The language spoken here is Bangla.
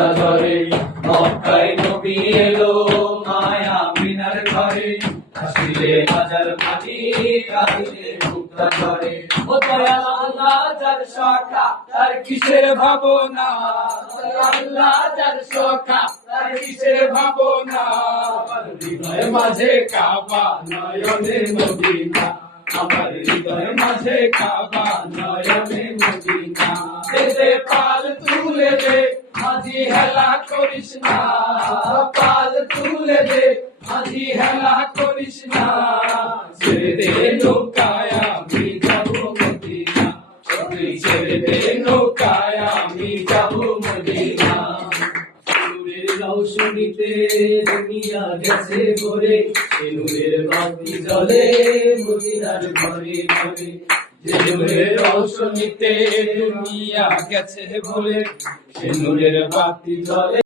মুক্তা ঝরে। মক্কায় নবী এলো মায়া মিনার ঘরে, হাসিলে হাজার পানি কাঁদিলে মুক্তা ঝরে। ও দয়াল আল্লাহ যার সখা তার কিসের ভাবনা, আল্লাহ যার সখা তার কিসের ভাবনা। আমার হৃদয় মাঝে কাবা নয়নে মদিনা, আমার হৃদয় মাঝে কাবা নয়নে মদিনা। দে পাল তুলে দে মাঝি হেলা করিস না, পাল তুলে দে মাঝি হেলা করিস না। ছেড়ে দে নৌকায় আমি যাবো মদিনা, ছেড়ে দে নৌকায় আমি যাবো মদিনা। নূরের রৌশনীতে দুনিয়া গেছে ভরে, নূরের বাতি জ্বলে মদিনার ঘরে ঘরে। নূরের রৌশনীতে দুনিয়া গেছে ভরে, নূরের বাতি জ্বলে।